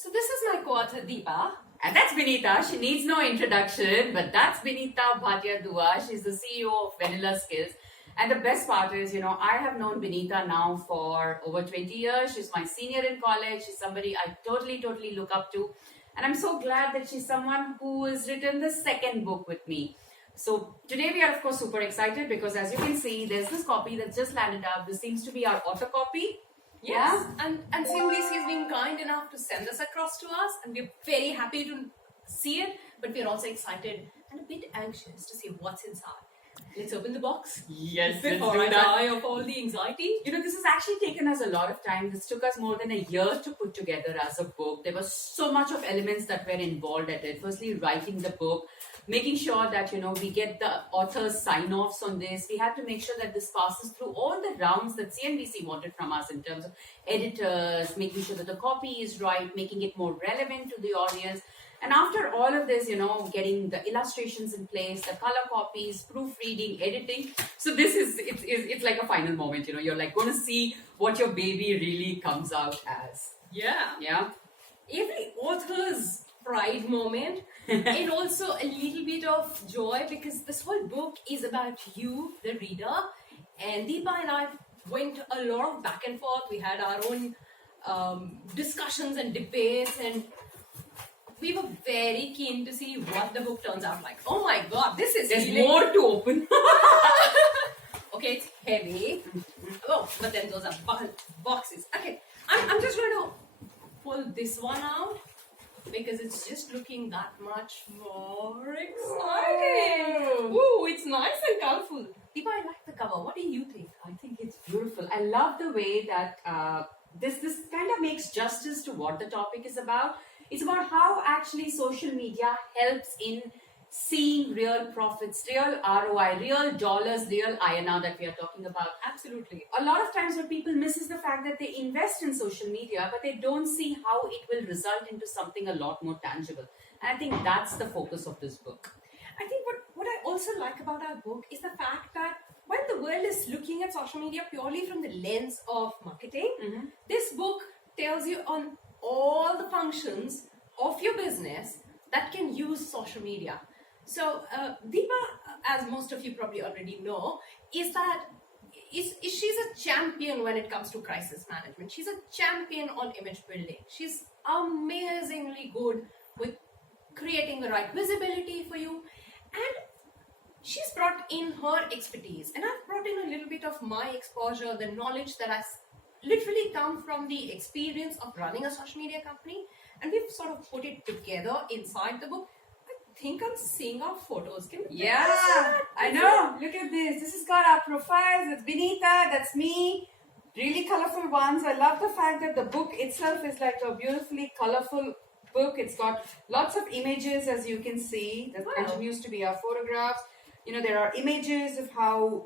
So this is my co-author Deepa. And that's Benita. She needs no introduction, but that's Benita Bhatia Dua. She's the CEO of Vanilla Skills. And the best part is, I have known Benita now for over 20 years. She's my senior in college. She's somebody I totally look up to. And I'm so glad that she's someone who has written the second book with me. So today we are, of course, super excited because as you can see, there's this copy that's just landed up. This seems to be our author copy. Yes, and CNBC has been kind enough to send this across to us, and we're very happy to see it, but we're also excited and a bit anxious to see what's inside. Let's open the box. Yes, Before I die of all the anxiety. This has actually taken us a lot of time. This took us more than a year to put together as a book. There was so much of elements that were involved at it. Firstly, writing the book, making sure that, we get the author's sign-offs on this. We had to make sure that this passes through all the rounds that CNBC wanted from us in terms of editors, making sure that the copy is right, making it more relevant to the audience. And after all of this, getting the illustrations in place, the color copies, proofreading, editing. So this it's like a final moment, you're like going to see what your baby really comes out as. Yeah. Every author's pride moment and also a little bit of joy because this whole book is about you, the reader. And Deepa and I went a lot of back and forth. We had our own discussions and debates, and we were very keen to see what the book turns out like. Oh my God, There's more to open. Okay, it's heavy. Oh, but then those are boxes. Okay, I'm just going to pull this one out because it's just looking that much more exciting. Ooh, it's nice and colorful. Deepa, I like the cover. What do you think? I think it's beautiful. I love the way that this kind of makes justice to what the topic is about. It's about how actually social media helps in seeing real profits, real ROI, real dollars, real INR that we are talking about. Absolutely. A lot of times what people miss is the fact that they invest in social media, but they don't see how it will result into something a lot more tangible. And I think that's the focus of this book. I think what I also like about our book is the fact that while the world is looking at social media purely from the lens of marketing, this book tells you on all the functions of your business that can use social media. So Deepa, as most of you probably already know, she's a champion when it comes to crisis management. She's a champion on image building. She's amazingly good with creating the right visibility for you, and she's brought in her expertise, and I've brought in a little bit of my exposure, the knowledge that I literally come from the experience of running a social media company, and we've sort of put it together inside the book. I think I'm seeing our photos. Can you see I know. Look at this. This has got our profiles. It's Benita. That's me. Really colorful ones. I love the fact that the book itself is like a beautifully colorful book. It's got lots of images, as you can see. That continues to be our photographs. There are images of how,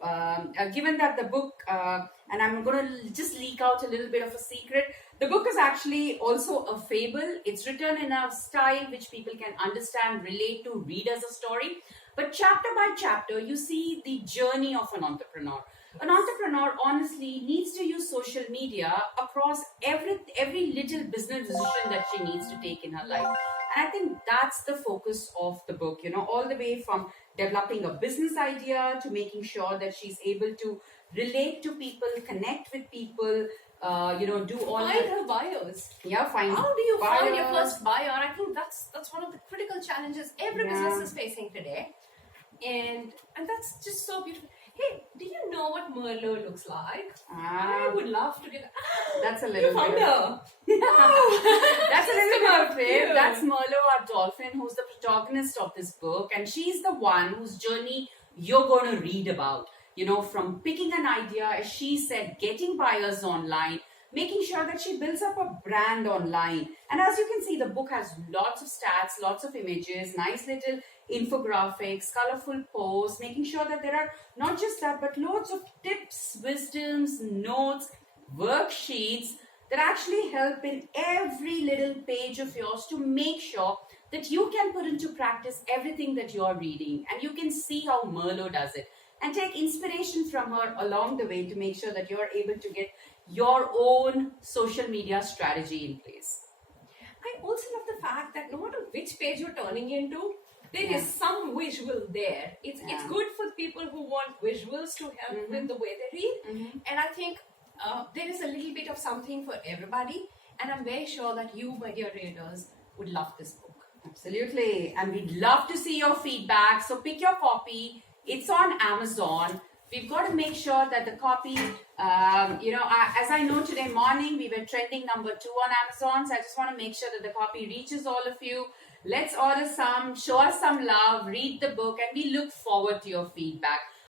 given that the book, and I'm going to just leak out a little bit of a secret, the book is actually also a fable. It's written in a style which people can understand, relate to, read as a story. But chapter by chapter, you see the journey of an entrepreneur. An entrepreneur honestly needs to use social media across every little business decision that she needs to take in her life. And I think that's the focus of the book, all the way from developing a business idea to making sure that she's able to relate to people, connect with people, do all find her buyers. Yeah, How do you find your first buyer? I think that's one of the critical challenges every business is facing today. And that's just so beautiful. Hey, do you know what Merlot looks like? I would love to get. That's a little you found her. That's a little bit. That's Merlot, our dolphin, who's the protagonist of this book, and she's the one whose journey you're going to read about. From picking an idea, as she said, getting buyers online, making sure that she builds up a brand online. And as you can see, the book has lots of stats, lots of images, nice little infographics, colorful posts, making sure that there are not just that, but loads of tips, wisdoms, notes, worksheets that actually help in every little page of yours to make sure that you can put into practice everything that you're reading. And you can see how Merlot does it. And take inspiration from her along the way to make sure that you're able to get your own social media strategy in place. I also love the fact that no matter which page you're turning into, there is some visual there. It's good for people who want visuals to help with the way they read. And I think there is a little bit of something for everybody. And I'm very sure that you, my dear readers, would love this book. Absolutely. And we'd love to see your feedback. So pick your copy. It's on Amazon. We've got to make sure that the copy, as I know today morning, we were trending number 2 on Amazon. So I just want to make sure that the copy reaches all of you. Let's order some, show us some love, read the book, and we look forward to your feedback.